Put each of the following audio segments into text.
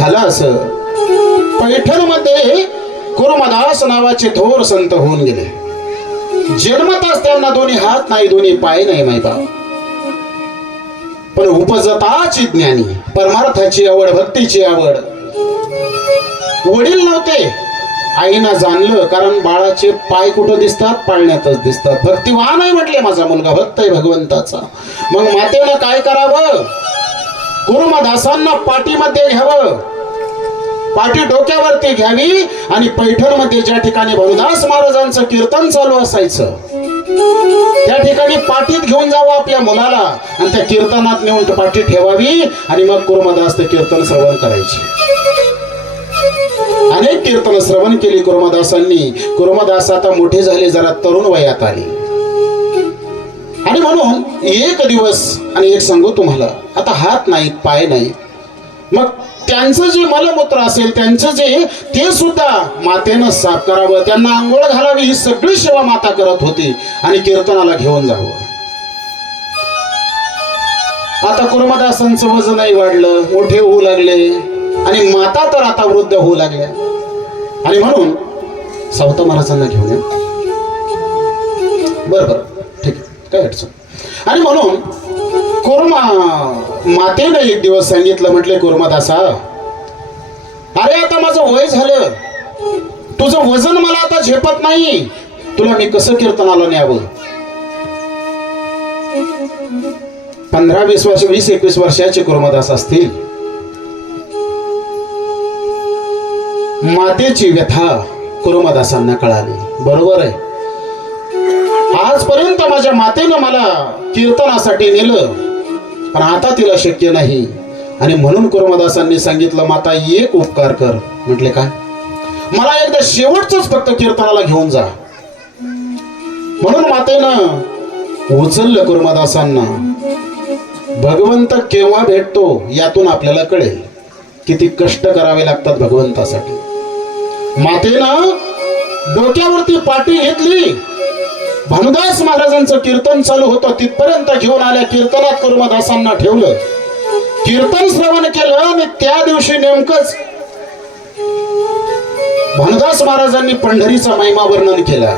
झालं असं. पैठणमध्ये कुर्मदास नावाचे थोर संत होऊन गेले. जन्मताच त्यांना दोन्ही हात नाही दोन्ही पाय नाही माई बाप. पण उपजताची ज्ञानी परमार्थाची आवड भक्तीची आवड. वडील नव्हते. आईना जाणलं कारण बाळाचे पाय कुठं दिसतात? पाळण्यातच दिसतात. भक्तिवान आहे म्हटले माझा मुलगा भक्त आहे भगवंताचा. मग मातेनं काय करावं? कुर्मदासांना पाठीमध्ये घ्यावं. पाठी डोक्यावरती घ्यावी आणि पैठणमध्ये ज्या ठिकाणी भानुदास महाराजांचं कीर्तन चालू असायचं त्या ठिकाणी पाठीत घेऊन जावं आपल्या मुलाला आणि त्या कीर्तनात नेऊन पाठी ठेवावी आणि मग कुर्मदास ते कीर्तन श्रवण करायचे. अनेक कीर्तन श्रवण केली कुर्मदासांनी. कुर्मदास आता मोठे झाले जरा तरुण वयात आले. आणि म्हणून एक दिवस आणि एक सांगू तुम्हाला आता हात नाहीत पाय नाहीत. मग त्यांचं जे मलमूत्र असेल त्यांचं जे ते सुद्धा मातेनं साफ करावं. त्यांना आंघोळ घालावी ही सगळी सेवा माता करत होती. आणि कीर्तनाला घेऊन जावं. आता कुर्मदासांचं वजनही वाढलं मोठे होऊ लागले. आणि माता तर आता वृद्ध होऊ लागल्या. आणि म्हणून सावता महाराजांना घेऊन या. बरं बरं. ठीक आहे. काय अडचण? आणि म्हणून कोरमा मातेनं एक दिवस सांगितलं म्हटले कोरमादासा अरे आता माझं वय झालं. तुझं वजन मला आता झेपत नाही. तुला मी कसं कीर्तनाला न्यावं? पंधरा वीस वर्ष वीस एकवीस वर्षाचे कुर्मदास असतील. मातेची व्यथा कुर्मदासांना कळाली. बरोबर आहे. आजपर्यंत माझ्या मातेनं मला कीर्तनासाठी नेलं. पण आता तिला शक्य नाही. आणि म्हणून कुर्मदासांनी सांगितलं माता एक उपकार कर. म्हटले काय? मला एकदा शेवटच फक्त कीर्तनाला घेऊन जा. म्हणून मातेनं उचललं कुर्मदासांना. भगवंत केव्हा भेटतो यातून आपल्याला कळेल. किती कष्ट करावे लागतात भगवंतासाठी. मातेनं डोक्यावरती पाठी घेतली. भानुदास महाराजांचं कीर्तन चालू होतं. तिथपर्यंत घेऊन आल्या कीर्तनात कुर्मदासांना ठेवलं. कीर्तन श्रवण केलं आणि त्या दिवशी नेमकंच भानुदास महाराजांनी पंढरीचा महिमा वर्णन केला.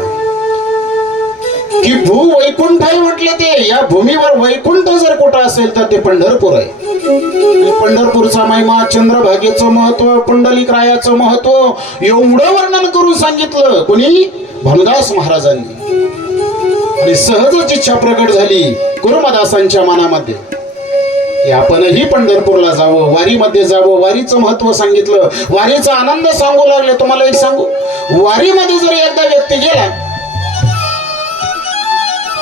की भू वैकुंठ आहे म्हटलं ते. या भूमीवर वैकुंठ जर कुठं असेल तर ते पंढरपूर आहे. पंढरपूरचा महिमा चंद्रभागेचं महत्त्व पंडलिक रायाचं महत्त्व एवढं वर्णन करून सांगितलं. कोणी? भानुदास महाराजांनी. आणि सहजच इच्छा प्रकट झाली कुर्मदासांच्या मनामध्ये. की आपणही पंढरपूरला जावं वारीमध्ये जावं वारीचं महत्त्व सांगितलं वारीचा आनंद सांगू लागले. तुम्हाला एक सांगू? वारीमध्ये जर एकदा व्यक्ती गेला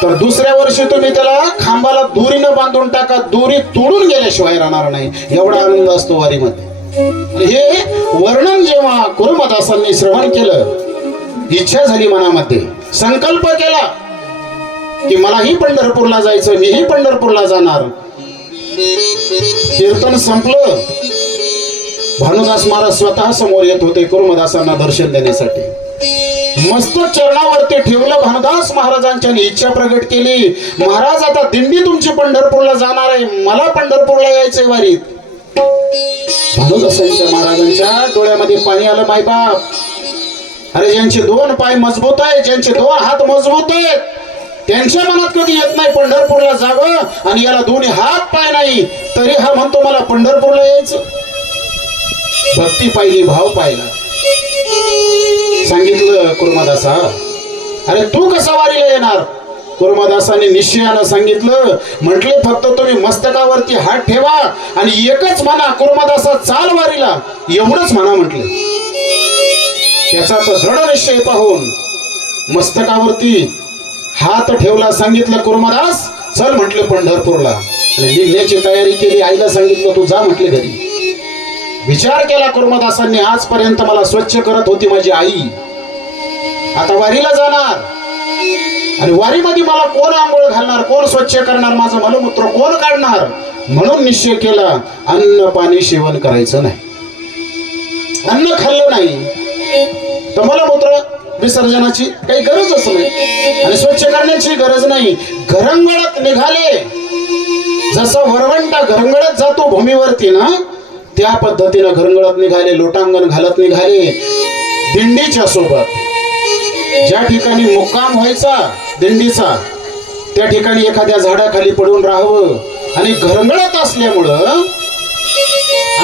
तर दुसऱ्या वर्षी तुम्ही त्याला खांबाला दोरीनं बांधून टाका दोरी तोडून गेल्याशिवाय राहणार नाही. एवढा आनंद असतो वारीमध्ये. हे वर्णन जेव्हा कुरुमदासांनी श्रवण केलं इच्छा झाली मनामध्ये. संकल्प केला की मलाही पंढरपूरला जायचं मीही पंढरपूरला जाणार. कीर्तन संपलं. भानुदास महाराज स्वतः समोर येत होते कुर्मदासांना दर्शन देण्यासाठी. मस्त चरणावरती ठेवलं भानुदास महाराजांच्या इच्छा प्रगट केली. महाराज आता दिंडी तुमची पंढरपूरला जाणार आहे. मला पंढरपूरला यायचंय वारीत. भानुदासांच्या महाराजांच्या डोळ्यामध्ये पाणी आलं मायबाप. अरे ज्यांचे दोन पाय मजबूत आहेत ज्यांचे दोन हात मजबूत आहेत त्यांच्या मनात कधी येत नाही पंढरपूरला जावं आणि याला दोन्ही हात पाय नाही तरी हा म्हणतो मला पंढरपूरला यायचं. भक्ती पाहिली भाव पाहिला. सांगितलं कुर्मादासा अरे तू कसा वारीला येणार? कुर्मादासाने निश्चयानं सांगितलं म्हटले फक्त तुम्ही मस्तकावरती हात ठेवा आणि एकच म्हणा कुर्मादासा चाल वारीला. एवढंच म्हणा म्हटलं. त्याचा तर दृढ निश्चय पाहून मस्तकावरती हात ठेवला सांगितलं कुर्मदास चल म्हटलं पंढरपूरला. आणि निघण्याची तयारी केली आईला सांगितलं तू जा म्हटले घरी. विचार केला कुर्मदासांनी आजपर्यंत मला स्वच्छ करत होती माझी आई. आता वारीला जाणार. आणि वारीमध्ये मला कोण आंघोळ घालणार कोण स्वच्छ करणार माझं मलमूत्र कोण काढणार? म्हणून निश्चय केला अन्न पाणी सेवन करायचं नाही. अन्न खाल्लं नाही. तर मलमूत्र विसर्जनाची काही गरजच नाही आणि स्वच्छ करण्याची गरज नाही. घरंगळत निघाले. जसा वरवंटा घरंगळत जातो भूमीवरती ना त्या पद्धतीनं घरंगळत निघाले लोटांगण घालत निघाले. दिंडीच्या सोबत. ज्या ठिकाणी मुक्काम व्हायचा दिंडीचा त्या ठिकाणी एखाद्या झाडाखाली पडून राहावं. आणि घरंगळत असल्यामुळं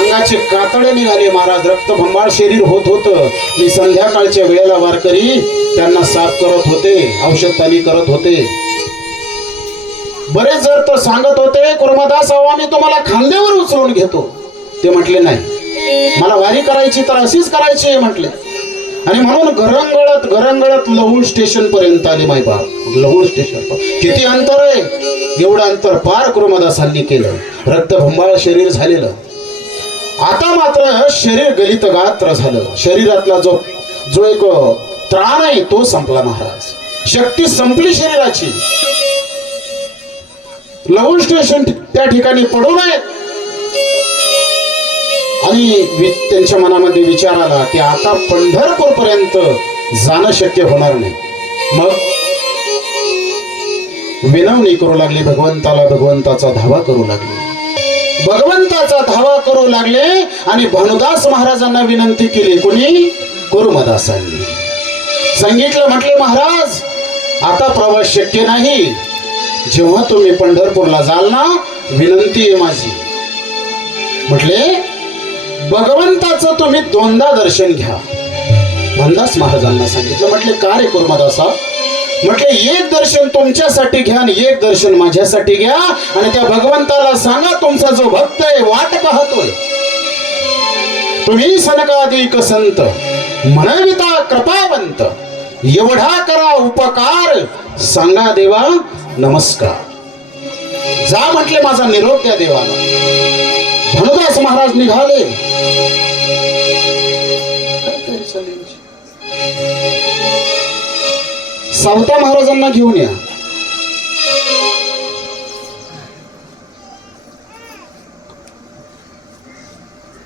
अंगाचे कातडे निघाले. महाराज रक्तभंबाळ शरीर होत होतं. मी संध्याकाळच्या वेळेला वारकरी त्यांना साफ करत होते औषध पाणी करत होते. बरेच जर तर सांगत होते कुर्मदास अहो आम्ही तुम्हाला खांद्यावर उचलून घेतो. ते म्हटले नाही. मला वारी करायची तर अशीच करायची आहे म्हटले. आणि म्हणून घरंगळत घरंगळत लहुळ स्टेशन पर्यंत आले माय बाप लहुळ स्टेशन किती अंतर आहे. एवढं अंतर पार कुर्मदासांनी केलं. रक्तभंबाळ शरीर झालेलं. आता मात्र शरीर गलित गात्र झालं. शरीरातला जो जो एक त्राण आहे तो संपला महाराज. शक्ती संपली शरीराची. लवण स्टेशन त्या ठिकाणी पडू नये. आणि त्यांच्या मनामध्ये विचार आला की आता पंढरपूर पर्यंत जाणं शक्य होणार नाही. मग विनवणी करू लागली भगवंताला भगवंताचा धावा करू लागली. भगवंताचा धावा करू लागले आणि भानुदास महाराजांना विनंती केली. कोणी? गुरुमदासांनी. सांगितलं म्हटले महाराज आता प्रवास शक्य नाही. जेव्हा तुम्ही पंढरपूरला जाल ना विनंती आहे माझी. म्हटले भगवंताचं तुम्ही दोनदा दर्शन घ्या. भानुदास महाराजांना सांगितलं म्हटले का रे गुरुमदासा? म्हटलं एक दर्शन तुमच्यासाठी घ्या आणि एक दर्शन माझ्यासाठी घ्या. आणि त्या भगवंताला सांगा तुमचा जो भक्त आहे वाट पाहतोय. तुम्ही सनकाधिक संत मनविता कृपावंत एवढा करा उपकार. सांगा देवा नमस्कार. जा म्हटले माझा निरोप द्या देवाला. भानुदास महाराज निघाले. सावता महाराजांना घेऊन या.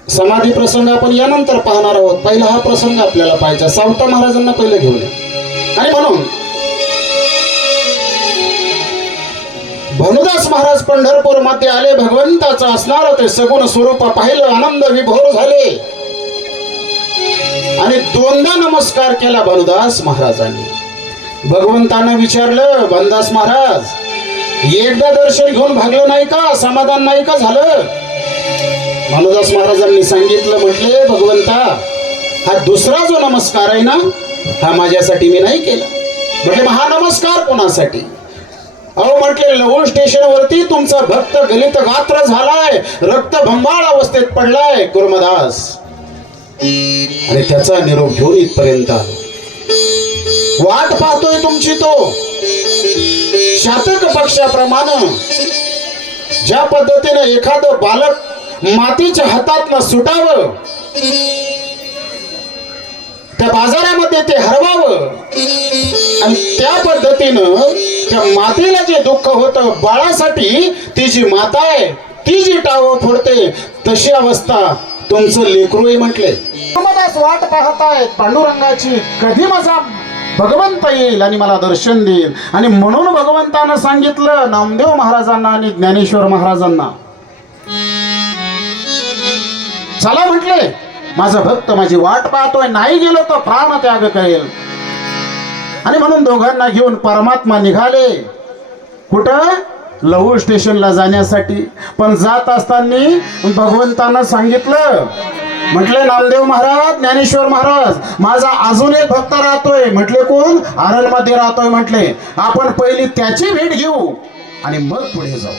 समाधी प्रसंग आपण यानंतर पाहणार आहोत. पहिला हा प्रसंग आपल्याला पाहायचा. सावता महाराजांना पहिले घेऊन या. आणि म्हणून भनुदास महाराज पंढरपूरमध्ये आले भगवंताचं असणार ते सगुण स्वरूप पाहिलं आनंद विभोर झाले. आणि दोनदा नमस्कार केला भनुदास महाराजांनी. भगवंतानं विचारलं बंदास महाराज एकदा दर्शन घेऊन भागलं नाही का? समाधान नाही का झालं? भानुदास महाराजांनी सांगितलं म्हटले भगवंता हा दुसरा जो नमस्कार आहे ना हा माझ्यासाठी मी नाही केला. म्हटले हा नमस्कार कोणासाठी? अहो म्हटले लवण स्टेशन वरती तुमचा भक्त गलित गात्र झालाय रक्त भंबाळ अवस्थेत पडलाय कुर्मदास. आणि त्याचा निरोप घेऊन इथपर्यंत आलो. वाट पाहतोय तुमची तो. शातक पक्षाप्रमाणे ज्या पद्धतीने एखादं बालक मातीच्या हातात सुटावं त्या बाजारामध्ये ते हरवावं आणि त्या पद्धतीनं त्या मातेला जे दुःख होतं बाळासाठी ती जी माता आहे ती जी टाव फोडते तशी अवस्था तुमचं लेकरू म्हटले. वाट पाहतायत पांडुरंगाची कधी माझा भगवंत येईल आणि मला दर्शन देईल. आणि म्हणून भगवंतानं सांगितलं नामदेव महाराजांना आणि ज्ञानेश्वर महाराजांना. चला म्हटले माझा भक्त माझी वाट पाहतोय नाही गेलो तर प्राण त्याग करेल. आणि म्हणून दोघांना घेऊन परमात्मा निघाले. कुठं? लहू स्टेशनला जाण्यासाठी. पण जात असताना भगवंतानं सांगितलं म्हटले नामदेव महाराज ज्ञानेश्वर महाराज माझा अजून एक भक्त राहतोय. म्हटले कोण? आरणमध्ये राहतोय म्हटले. आपण पहिली त्याची भेट घेऊ आणि मग पुढे जाऊ.